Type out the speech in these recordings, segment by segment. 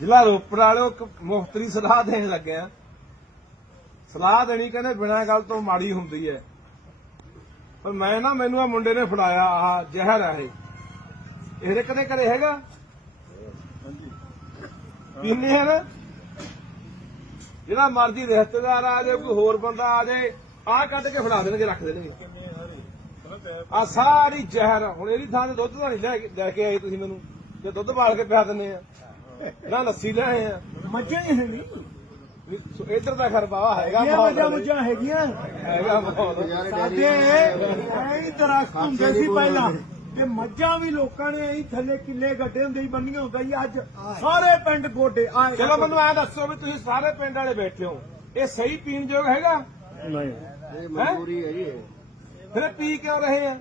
ਜ਼ਿਲ੍ਹਾ ਰੋਪੜ ਵਾਲਿਓ ਇੱਕ ਮੁਖਤਰੀ ਸਲਾਹ ਦੇਣ ਲੱਗੇ ਆ। ਸਲਾਹ ਦੇਣੀ ਕਹਿੰਦੇ ਬਿਨਾਂ ਗੱਲ ਤੋਂ ਮਾੜੀ ਹੁੰਦੀ ਹੈ। ਪਰ ਮੈਂ ਨਾ ਮੈਨੂੰ ਆ ਮੁੰਡੇ ਨੇ ਫੜਾਇਆ ਆ ਜ਼ਹਿਰ ਆ ਇਹ। ਇਹਦੇ ਕਦੇ ਕਦੇ ਹੈਗਾ? ਪੀਨੇ ਹੈ ਨਾ? ਜਿਹੜਾ ਮਰਜ਼ੀ ਰਿਸ਼ਤੇਦਾਰ ਆ ਜਾਏ ਕੋਈ ਹੋਰ ਬੰਦਾ ਆ ਜਾਏ ਆ ਕੱਢ ਕੇ ਫੜਾ ਦੇਣਗੇ ਰੱਖ ਦੇਣਗੇ। ਆ ਸਾਰੀ ਜ਼ਹਿਰ ਹੁਣ ਇਹਦੀ ਥਾਂ ਤੇ ਦੁੱਧ ਤਾਂ ਨਹੀਂ ਲੈ ਕੇ ਲੈ ਕੇ ਆਏ ਤੁਸੀਂ ਮੈਨੂੰ। ਜੇ ਦੁੱਧ ਬਾਲ ਕੇ ਪਿਆ ਦਿੰਦੇ ਆ। ਨਾ ਲੱਸੀ ਲੈ ਆਏ ਆ। ਮੱਝਾਂ ਹੀ ਹੈ ਨਹੀਂ ਵੀ ਸੋ ਇੱਧਰ ਦਾ ਖਰ ਬਾਵਾ ਹੈਗਾ ਇਹ ਮਾਹੌਲ ਮੱਝਾਂ ਮੁੱਝਾਂ ਹੈਗੀਆਂ। ਹੈਗਾ ਮਾਹੌਲ ਸਾਡੇ ਐਂ ਦਰਖਤ ਹੁੰਦੇ ਸੀ ਪਹਿਲਾਂ। ਤੇ ਮੱਝਾਂ ਵੀ ਲੋਕਾਂ ਨੇ ਐਂ ਥੱਲੇ ਕਿੱਲੇ ਗੱਡੇ ਹੁੰਦੇ ਸੀ ਬੰਨੀਆਂ ਹੁੰਦਾ ਸੀ। ਅੱਜ ਸਾਰੇ ਪਿੰਡ ਗੋਡੇ ਆ ਚਲੋ ਮੈਨੂੰ ਐ ਦੱਸੋ ਵੀ ਤੁਸੀਂ ਸਾਰੇ ਪਿੰਡ ਵਾਲੇ ਬੈਠੇ ਹੋ। ਇਹ ਸਹੀ ਪੀਣ ਯੋਗ ਹੈਗਾ? ਨਹੀਂ। ਇਹ ਮਜਬੂਰੀ ਹੈ? ਜੀ। ਫਿਰ ਪੀ ਕਿਉਂ ਰਹੇ ਆ?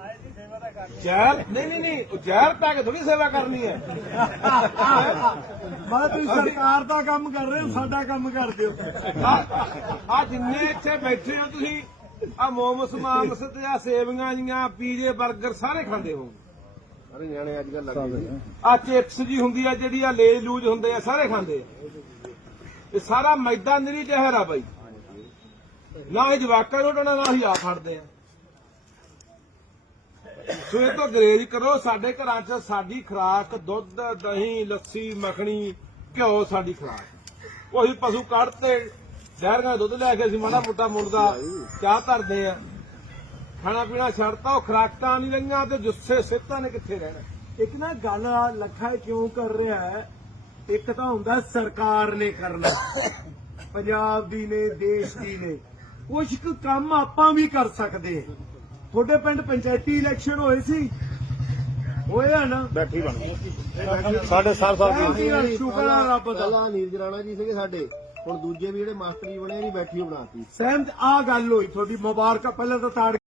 ਜ਼ਹਿਰ? ਨਹੀਂ ਨਹੀਂ ਨਹੀਂ ਉਹ ਜ਼ਹਿਰ ਪਾ ਕੇ ਥੋੜੀ ਸੇਵਾ ਕਰਨੀ ਹੈ। ਮੈਂ ਤੁਸੀਂ ਸਰਕਾਰ ਦਾ ਕੰਮ ਕਰ ਰਹੇ ਹੋ ਸਾਡਾ ਕੰਮ ਕਰ ਦਿਓ। ਆ ਜਿੰਨੇ ਇੱਥੇ ਬੈਠੇ ਹੋ ਤੁਸੀਂ ਆ ਮੋਮਸ ਮਾਮਸ ਤੇ ਆ ਸੇਵੀਆਂ ਜੀਆਂ ਪੀਜੇ 버ਗਰ ਸਾਰੇ ਖਾਂਦੇ ਹੋ ਸਾਰੇ ਨਿਆਣੇ ਅੱਜ ਕੱਲ ਲੱਗੇ ਆ ਚਿਪਸ ਜੀ ਹੁੰਦੀ ਆ ਜਿਹੜੀ ਆ ਲੇਜ ਲੂਜ ਹੁੰਦੇ ਆ ਸਾਰੇ ਖਾਂਦੇ ਆ। ਇਹ ਸਾਰਾ ਮੈਦਾ ਨਿਰੀ ਜ਼ਹਿਰ ਆ ਬਾਈ। ਨਾ ਇਹ ਜਵਾਕਾਂ ਨੂੰ ਡਣਾ ਨਾ ਹੀ ਆ ਫੜਦੇ ਆ। ਸਵੇਰ ਤੋਂ ਗਰੇਜ ਕਰੋ, ਸਾਡੇ ਘਰਾਂ 'ਚ ਸਾਡੀ ਖੁਰਾਕ, ਦੁੱਧ, ਦਹੀਂ, ਲੱਸੀ, ਮੱਖਣੀ, ਘਿਓ ਸਾਡੀ ਖੁਰਾਕ। ਉਹੀ ਪਸ਼ੂ ਕੱਢਤੇ ਡੈਰੀਆਂ ਦਾ ਦੁੱਧ ਲੈ ਕੇ ਅਸੀਂ ਮਾੜਾ ਮੋਟਾ ਮੁੱਲ ਚਾਹ ਧਰਦੇ ਆ। ਖਾਣਾ ਪੀਣਾ ਛੱਡਤਾ, ਉਹ ਖੁਰਾਕਾਂ ਨਹੀਂ ਰਹੀਆਂ ਤੇ ਜੁੱਸੇ ਸਿੱਤਾਂ ਨੇ ਕਿੱਥੇ ਰਹਿਣਾ? ਇੱਕ ਨਾ ਗੱਲ ਲੱਖਾ ਕਿਉਂ ਕਰ ਰਿਹਾ ਹੈ? ਇੱਕ ਤਾਂ ਹੁੰਦਾ ਸਰਕਾਰ ਨੇ ਕਰਨਾ। ਪੰਜਾਬ ਦੀ ਨੇ, ਦੇਸ਼ ਦੀ ਨੇ। ਕੁਝ ਕੰਮ ਆਪਾਂ ਵੀ ਕਰ ਸਕਦੇ ਤੁਹਾਡੇ ਪਿੰਡ ਪੰਚਾਇਤੀ ਇਲੈਕਸ਼ਨ ਹੋਏ ਸੀ। ਹੋਏ ਆ ਨਾ? ਬੈਠੀ ਬਣ ਸਾਡੇ ਸਾਲ ਸ਼ੁਕਰ ਆ ਰੱਬ ਦਾ। ਪਹਿਲਾਂ ਨੀਰਜ ਰਾਣਾ ਜੀ ਸੀਗੇ ਸਾਡੇ। ਹੁਣ ਦੂਜੇ ਵੀ ਜਿਹੜੇ ਮਾਸਟਰ ਜੀ ਬਣੇ ਨਹੀਂ ਬੈਠੀ ਬਣਾਤੀ। ਸਹਿਮਤ ਆ ਗੱਲ ਹੋਈ ਤੁਹਾਡੀ ਮੁਬਾਰਕਾਂ ਪਹਿਲਾਂ ਤਾਂ ਤਾੜ